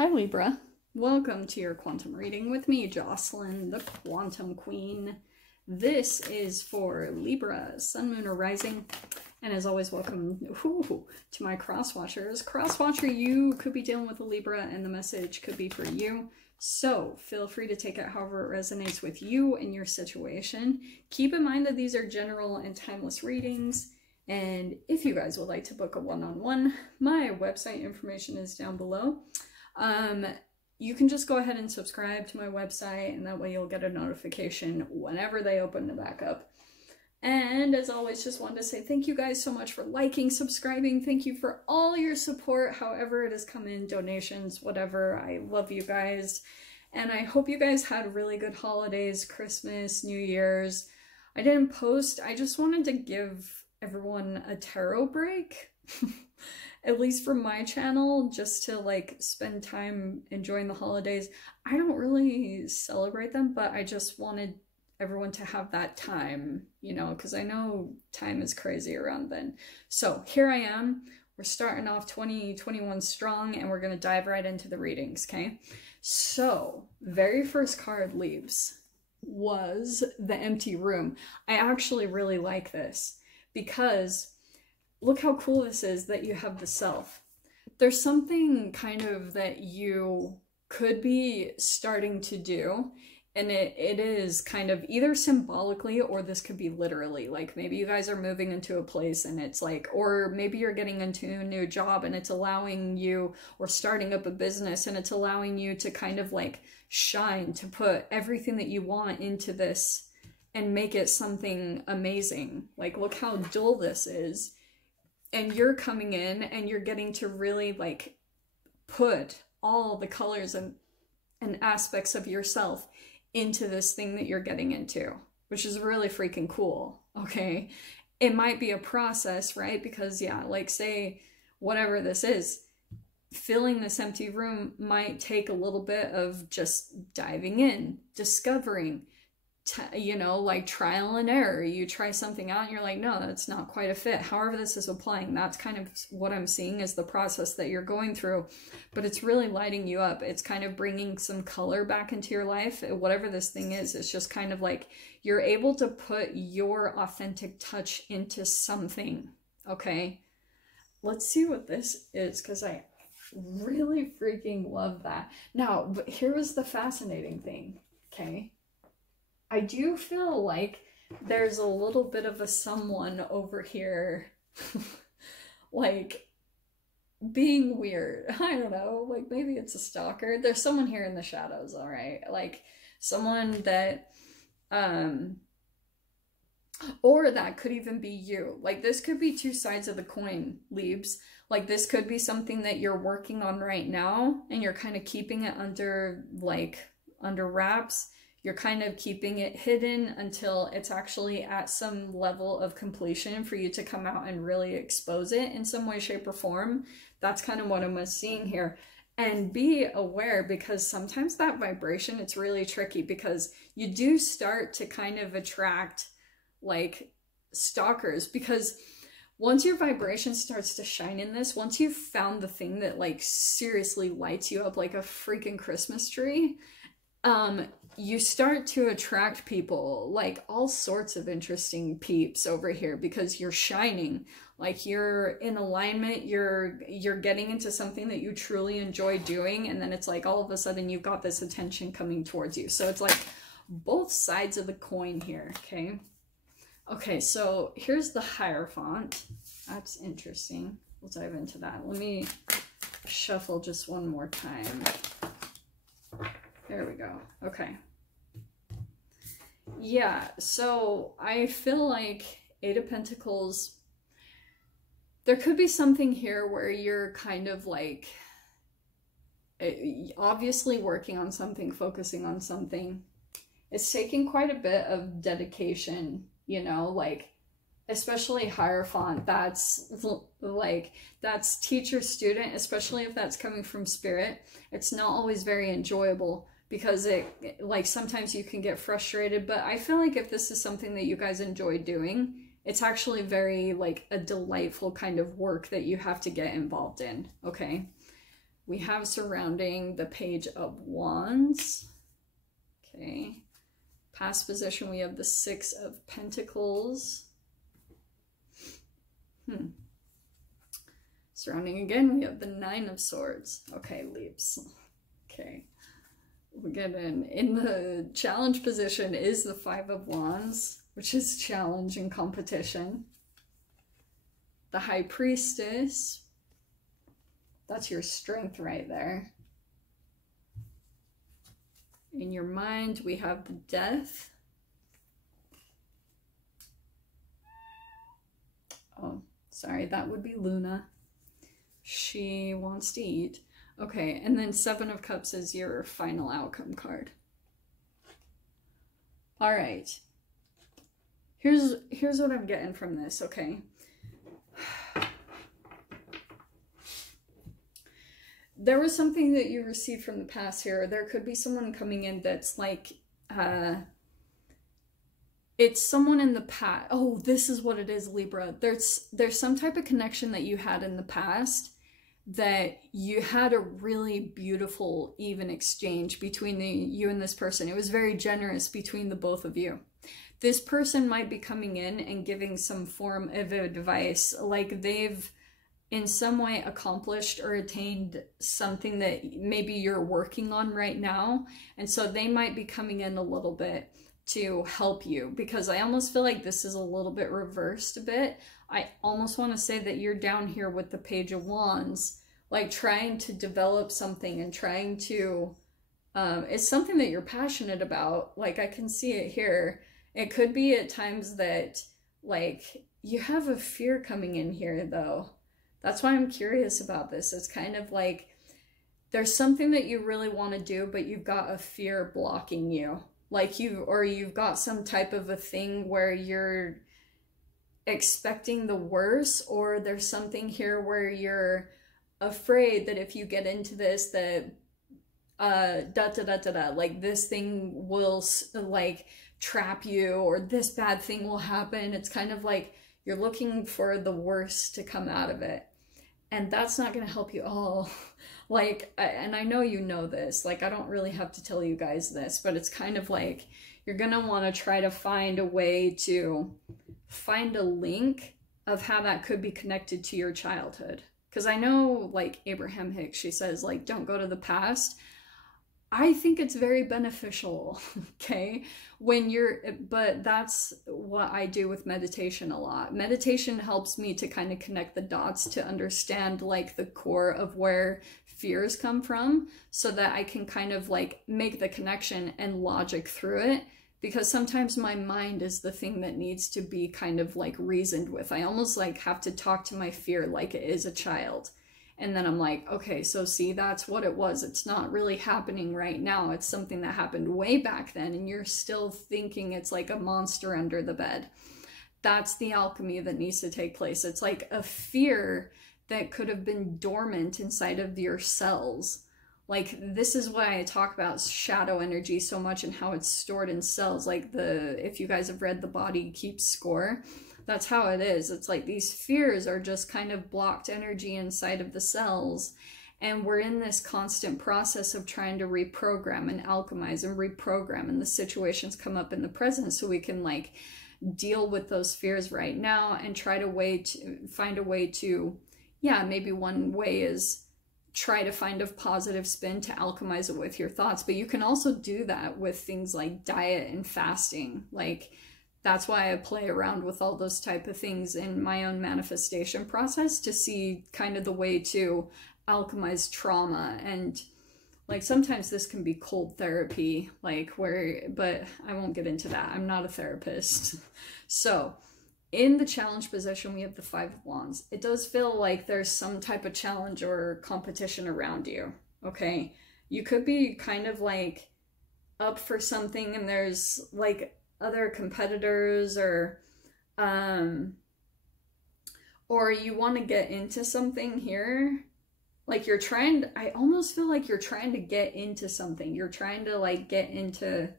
Hi Libra, welcome to your quantum reading with me, Jocelyn, the Quantum Queen. This is for Libra, Sun, Moon, or Rising, and as always, welcome to my cross-watchers. Cross-watcher, you could be dealing with a Libra, and the message could be for you. So feel free to take it however it resonates with you and your situation. Keep in mind that these are general and timeless readings. And if you guys would like to book a one-on-one, my website information is down below. You can just go ahead and subscribe to my website, and that way you'll get a notification whenever they open it back up. And as always, just wanted to say thank you guys so much for liking, subscribing. Thank you for all your support, however it has come in, donations, whatever. I love you guys. And I hope you guys had really good holidays, Christmas, New Year's. I didn't post. I just wanted to give everyone a tarot break. At least for my channel, just to like spend time enjoying the holidays. I don't really celebrate them, but I just wanted everyone to have that time, you know, because I know time is crazy around then. So here I am. We're starting off 2021 strong, and we're going to dive right into the readings, okay? So, very first card, Leaves, was the Empty Room. I actually really like this because look how cool this is that you have the Self. There's something kind of that you could be starting to do, and it is kind of either symbolically or this could be literally. Like maybe you guys are moving into a place and it's like, or maybe you're getting into a new job and it's allowing you, or starting up a business and it's allowing you to kind of like shine, to put everything that you want into this and make it something amazing. Like look how dull this is. And you're coming in and you're getting to really like put all the colors and aspects of yourself into this thing that you're getting into, which is really freaking cool, okay? It might be a process, right? Because yeah, like say whatever this is, filling this empty room might take a little bit of just diving in, discovering, you know, like trial and error. You try something out and you're like, no, that's not quite a fit. However this is applying, that's kind of what I'm seeing is the process that you're going through, but it's really lighting you up. It's kind of bringing some color back into your life. Whatever this thing is, it's just kind of like you're able to put your authentic touch into something, okay? Let's see what this is, because I really freaking love that. Now, but here was the fascinating thing, okay? I do feel like there's a little bit of a someone over here, like, being weird. I don't know, like, maybe it's a stalker. There's someone here in the shadows, all right? Like, someone that, or that could even be you. Like, this could be two sides of the coin, Leaves. Like, this could be something that you're working on right now, and you're kind of keeping it under, like, under wraps. You're kind of keeping it hidden until it's actually at some level of completion for you to come out and really expose it in some way, shape, or form. That's kind of what I'm seeing here. And be aware, because sometimes that vibration, it's really tricky, because you do start to kind of attract like stalkers, because once your vibration starts to shine in this, once you've found the thing that like seriously lights you up like a freaking Christmas tree, you start to attract people, like all sorts of interesting peeps over here, because you're shining, like you're in alignment, you're getting into something that you truly enjoy doing, and then it's like all of a sudden you've got this attention coming towards you. So it's like both sides of the coin here, okay? Okay, so here's the Hierophant. That's interesting. We'll dive into that. Let me shuffle just one more time. There we go. Okay. Yeah, so I feel like Eight of Pentacles, there could be something here where you're kind of like obviously working on something, focusing on something. It's taking quite a bit of dedication, you know, like especially Hierophant, that's like, that's teacher student, especially if that's coming from spirit. It's not always very enjoyable, because it, like, sometimes you can get frustrated, but I feel like if this is something that you guys enjoy doing, it's actually very, like, a delightful kind of work that you have to get involved in, okay? we have surrounding the Page of Wands. Okay. Past position, we have the Six of Pentacles. Surrounding again, we have the Nine of Swords. Okay, leaps. Okay. We get in the challenge position is the Five of Wands, which is challenge and competition. The High Priestess. That's your strength right there. In your mind, we have the Death. Oh, sorry, that would be Luna. She wants to eat. Okay, and then Seven of Cups is your final outcome card. All right. Here's what I'm getting from this, okay? There was something that you received from the past here. There could be someone coming in that's like, it's someone in the past. Oh, this is what it is, Libra. There's some type of connection that you had in the past that you had a really beautiful, even exchange between you and this person. It was very generous between the both of you. This person might be coming in and giving some form of advice, like they've in some way accomplished or attained something that maybe you're working on right now. And so they might be coming in a little bit to help you, because I almost feel like this is a little bit reversed a bit. I almost want to say that you're down here with the Page of Wands, like trying to develop something and trying to, it's something that you're passionate about. Like I can see it here. It could be at times that like you have a fear coming in here though. That's why I'm curious about this. It's kind of like there's something that you really want to do, but you've got a fear blocking you. Like you've got some type of a thing where you're expecting the worst, or there's something here where you're afraid that if you get into this, that like this thing will like trap you, or this bad thing will happen. It's kind of like you're looking for the worst to come out of it. And that's not going to help you all. Like, and I know you know this, like, I don't really have to tell you guys this, but it's kind of like, you're going to want to try to find a way to find a link of how that could be connected to your childhood. Because I know, like, Abraham Hicks, she says, like, don't go to the past. I think it's very beneficial, okay? But that's what I do with meditation a lot. Meditation helps me to kind of connect the dots to understand like the core of where fears come from, so that I can kind of like make the connection and logic through it. Because sometimes my mind is the thing that needs to be kind of like reasoned with. I almost like have to talk to my fear like it is a child. And then I'm like, okay, so see, that's what it was. It's not really happening right now. It's something that happened way back then, and you're still thinking it's like a monster under the bed. That's the alchemy that needs to take place. It's like a fear that could have been dormant inside of your cells. Like, this is why I talk about shadow energy so much and how it's stored in cells. Like if you guys have read The Body Keeps Score, that's how it is. It's like these fears are just kind of blocked energy inside of the cells. And we're in this constant process of trying to reprogram and alchemize and reprogram. And the situations come up in the present so we can like deal with those fears right now and try to find a way to, yeah, maybe one way is try to find a positive spin to alchemize it with your thoughts. But you can also do that with things like diet and fasting. Like, that's why I play around with all those type of things in my own manifestation process, to see kind of the way to alchemize trauma. And like sometimes this can be cold therapy, like but I won't get into that. I'm not a therapist. So in the challenge position, we have the Five of Wands. It does feel like there's some type of challenge or competition around you, okay? You could be kind of like up for something and there's like other competitors, or you want to get into something here. Like I almost feel like you're trying to get into something. You're trying to like get into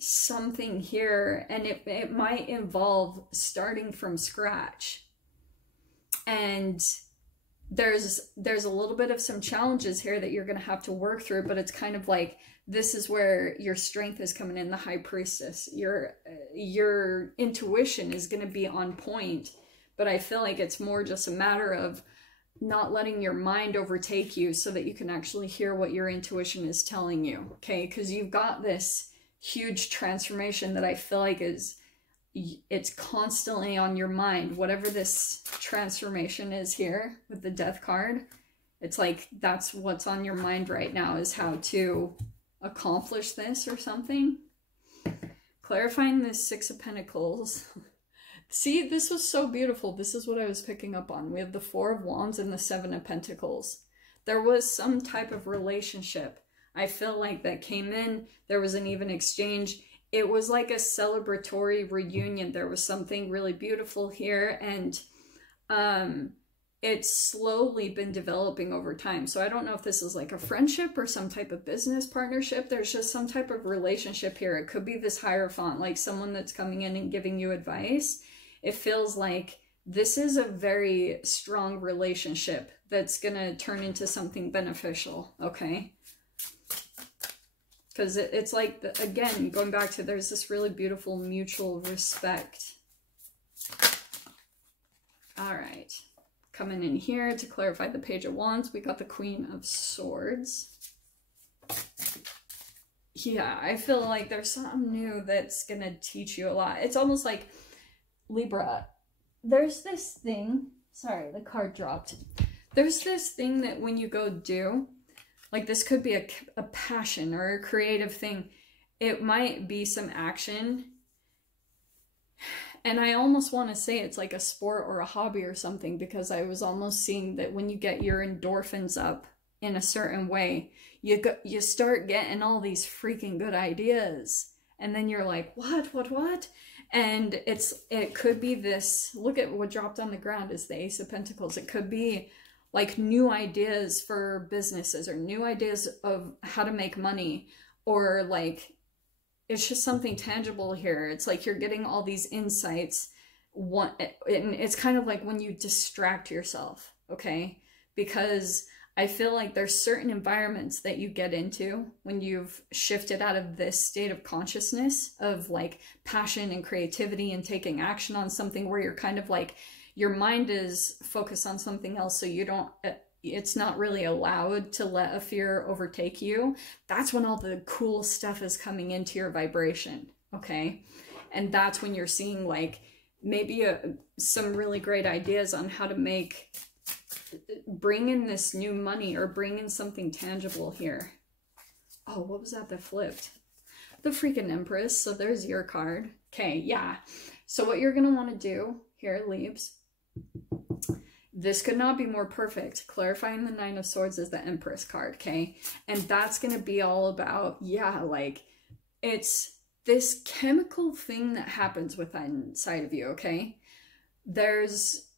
something here, and it might involve starting from scratch. And there's a little bit of some challenges here that you're going to have to work through, but it's kind of like, this is where your strength is coming in, the High Priestess. Your intuition is going to be on point, but I feel like it's more just a matter of not letting your mind overtake you so that you can actually hear what your intuition is telling you, okay? Because you've got this huge transformation that I feel like it's constantly on your mind. Whatever this transformation is here with the Death card, it's like that's what's on your mind right now, is how to accomplish this or something. Clarifying the Six of Pentacles. See, this was so beautiful. This is what I was picking up on. We have the Four of Wands and the Seven of Pentacles. There was some type of relationship, I feel like, that came in. There was an even exchange. It was like a celebratory reunion. There was something really beautiful here, and it's slowly been developing over time. So I don't know if this is like a friendship or some type of business partnership. There's just some type of relationship here. It could be this Hierophant, like someone that's coming in and giving you advice. It feels like this is a very strong relationship that's going to turn into something beneficial, okay? Because it's like, again, going back to, there's this really beautiful mutual respect. All right. Coming in here to clarify the Page of Wands, we got the Queen of Swords. Yeah, I feel like there's something new that's going to teach you a lot. It's almost like, Libra, there's this thing, sorry, the card dropped. There's this thing that when you go do, like this could be a passion or a creative thing. It might be some action. And I almost want to say it's like a sport or a hobby or something, because I was almost seeing that when you get your endorphins up in a certain way, you start getting all these freaking good ideas. And then you're like, what? And it could be this, look at what dropped on the ground is the Ace of Pentacles. It could be like new ideas for businesses or new ideas of how to make money, or like, it's just something tangible here. It's like you're getting all these insights. And it's kind of like when you distract yourself, okay? Because I feel like there's certain environments that you get into when you've shifted out of this state of consciousness of like passion and creativity and taking action on something, where you're kind of like, your mind is focused on something else, so you don't, it's not really allowed to let a fear overtake you. That's when all the cool stuff is coming into your vibration, okay? And that's when you're seeing like maybe some really great ideas on how to bring in this new money or bring in something tangible here. Oh, what was that flipped? The freaking Empress. So there's your card. Okay, yeah. So what you're going to want to do here, Leaves, this could not be more perfect. Clarifying the Nine of Swords is the Empress card, okay? And that's going to be all about, yeah, like, it's this chemical thing that happens within inside of you, okay? There's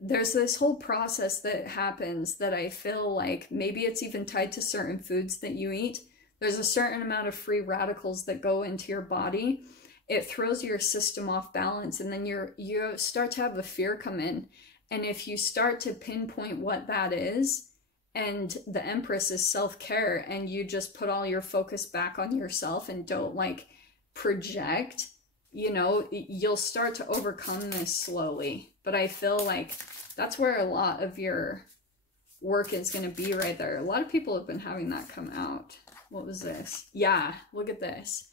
this whole process that happens that I feel like maybe it's even tied to certain foods that you eat. There's a certain amount of free radicals that go into your body. It throws your system off balance, and then you start to have a fear come in. And if you start to pinpoint what that is, and the Empress is self-care, and you just put all your focus back on yourself and don't like project, you know, you'll start to overcome this slowly. But I feel like that's where a lot of your work is going to be right there. A lot of people have been having that come out. What was this? Yeah, look at this.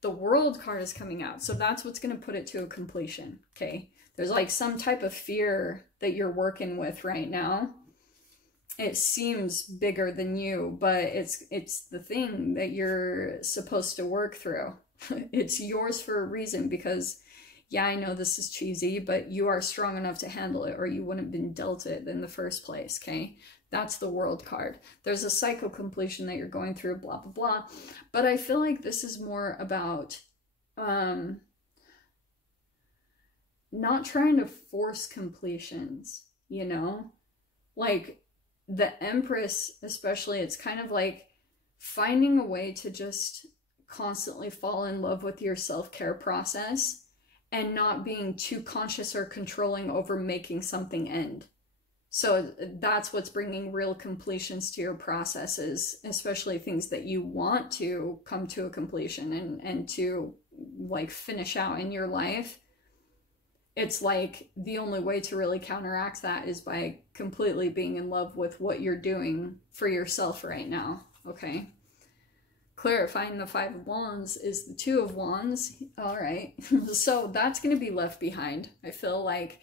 The World card is coming out. So that's what's going to put it to a completion, okay? There's like some type of fear that you're working with right now. It seems bigger than you, but it's the thing that you're supposed to work through. It's yours for a reason, because yeah, I know this is cheesy, but you are strong enough to handle it, or you wouldn't have been dealt it in the first place, okay? That's the World card. There's a cycle completion that you're going through, blah, blah, blah. But I feel like this is more about not trying to force completions, you know? Like the Empress especially, it's kind of like finding a way to just constantly fall in love with your self-care process and not being too conscious or controlling over making something end. So that's what's bringing real completions to your processes, especially things that you want to come to a completion and to like finish out in your life. It's like the only way to really counteract that is by completely being in love with what you're doing for yourself right now, okay? Clarifying the Five of Wands is the Two of Wands. All right. So that's going to be left behind. I feel like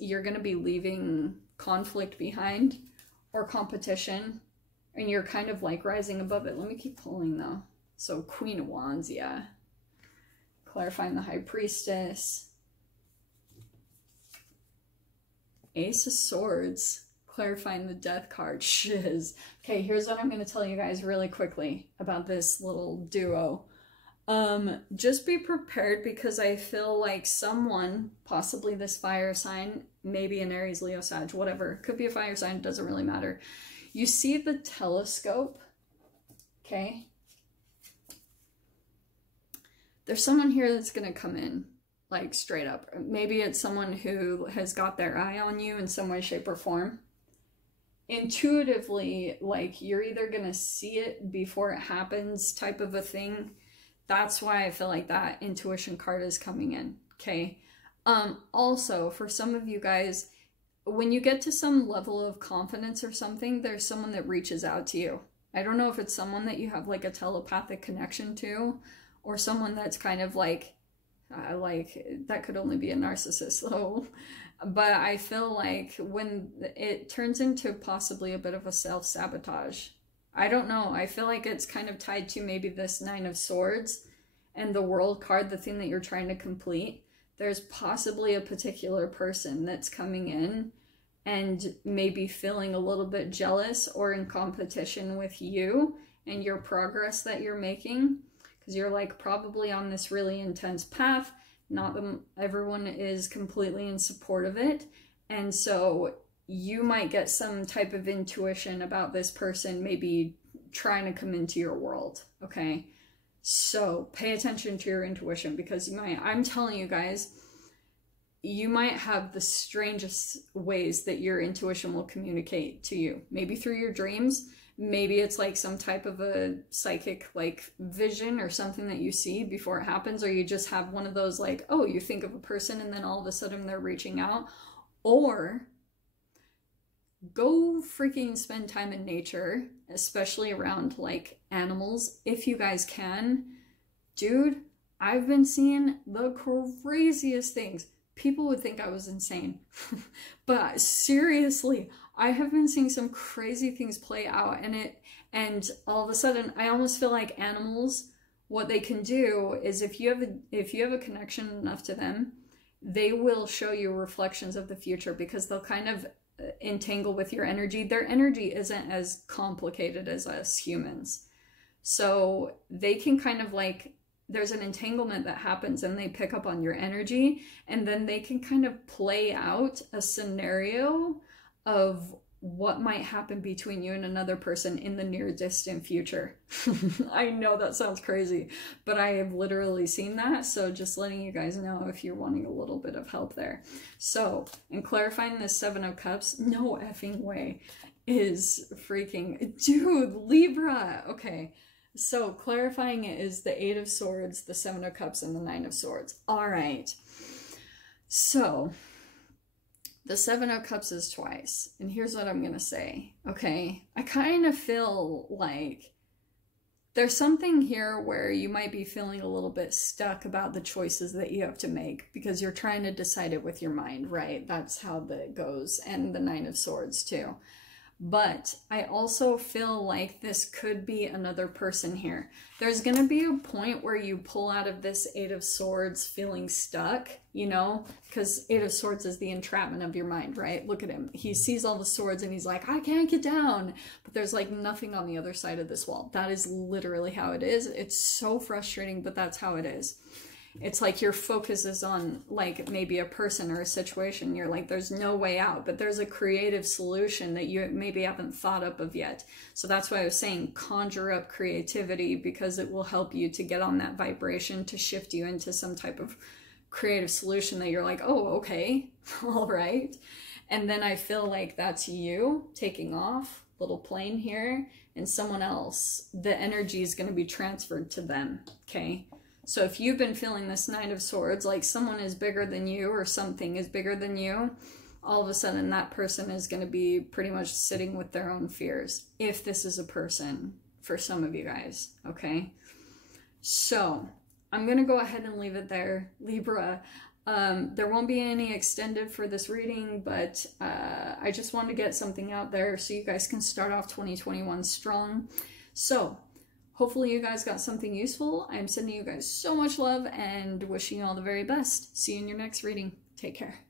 you're going to be leaving conflict behind or competition, and you're kind of like rising above it. Let me keep pulling though. So Queen of Wands, yeah. Clarifying the High Priestess. Ace of Swords. Clarifying the Death card. Shiz. Okay, here's what I'm going to tell you guys really quickly about this little duo. Just be prepared, because I feel like someone, possibly this fire sign, maybe an Aries, Leo, Sag, whatever, could be a fire sign, it doesn't really matter. You see the telescope, okay? There's someone here that's going to come in, like straight up. Maybe it's someone who has got their eye on you in some way, shape, or form. Intuitively, like you're either going to see it before it happens type of a thing. That's why I feel like that intuition card is coming in, okay? Also, for some of you guys, when you get to some level of confidence or something, there's someone that reaches out to you. I don't know if it's someone that you have like a telepathic connection to, or someone that's kind of like that could only be a narcissist though. But I feel like when it turns into possibly a bit of a self-sabotage, I don't know. I feel like it's kind of tied to maybe this Nine of Swords and the World card, the thing that you're trying to complete. There's possibly a particular person that's coming in and maybe feeling a little bit jealous or in competition with you and your progress that you're making, because you're like probably on this really intense path. Not that everyone is completely in support of it. And so you might get some type of intuition about this person maybe trying to come into your world, okay? So pay attention to your intuition, because I'm telling you guys, you might have the strangest ways that your intuition will communicate to you. Maybe through your dreams. Maybe it's like some type of a psychic like vision or something that you see before it happens, or you just have one of those like, oh, you think of a person and then all of a sudden they're reaching out. Or go freaking spend time in nature, especially around like animals, if you guys can. Dude, I've been seeing the craziest things. People would think I was insane. But seriously, I have been seeing some crazy things play out, and all of a sudden I almost feel like animals, what they can do is if you have a connection enough to them, they will show you reflections of the future, because they'll kind of entangle with your energy. Their energy isn't as complicated as us humans. So they can kind of like, there's an entanglement that happens and they pick up on your energy, and then they can kind of play out a scenario of what might happen between you and another person in the near distant future. I know that sounds crazy, but I have literally seen that. So just letting you guys know if you're wanting a little bit of help there. So in clarifying this Seven of Cups, no effing way is freaking, dude, Libra. Okay. So clarifying it is the Eight of Swords, the Seven of Cups, and the Nine of Swords. All right. So the Seven of Cups is twice. And here's what I'm going to say. Okay. I kind of feel like there's something here where you might be feeling a little bit stuck about the choices that you have to make, because you're trying to decide it with your mind, right? That's how that goes. And the Nine of Swords too. But I also feel like this could be another person here. There's going to be a point where you pull out of this Eight of Swords feeling stuck, you know, because Eight of Swords is the entrapment of your mind, right? Look at him. He sees all the swords and he's like, I can't get down. But there's like nothing on the other side of this wall. That is literally how it is. It's so frustrating, but that's how it is. It's like your focus is on like maybe a person or a situation. You're like, there's no way out, but there's a creative solution that you maybe haven't thought up of yet. So that's why I was saying conjure up creativity, because it will help you to get on that vibration to shift you into some type of creative solution that you're like, oh, okay, all right. And then I feel like that's you taking off, little plane here, and someone else, the energy is going to be transferred to them, okay? So if you've been feeling this Knight of Swords, like someone is bigger than you or something is bigger than you, all of a sudden that person is going to be pretty much sitting with their own fears, if this is a person for some of you guys, okay? So I'm going to go ahead and leave it there, Libra. There won't be any extended for this reading, but I just wanted to get something out there so you guys can start off 2021 strong. So hopefully you guys got something useful. I'm sending you guys so much love and wishing you all the very best. See you in your next reading. Take care.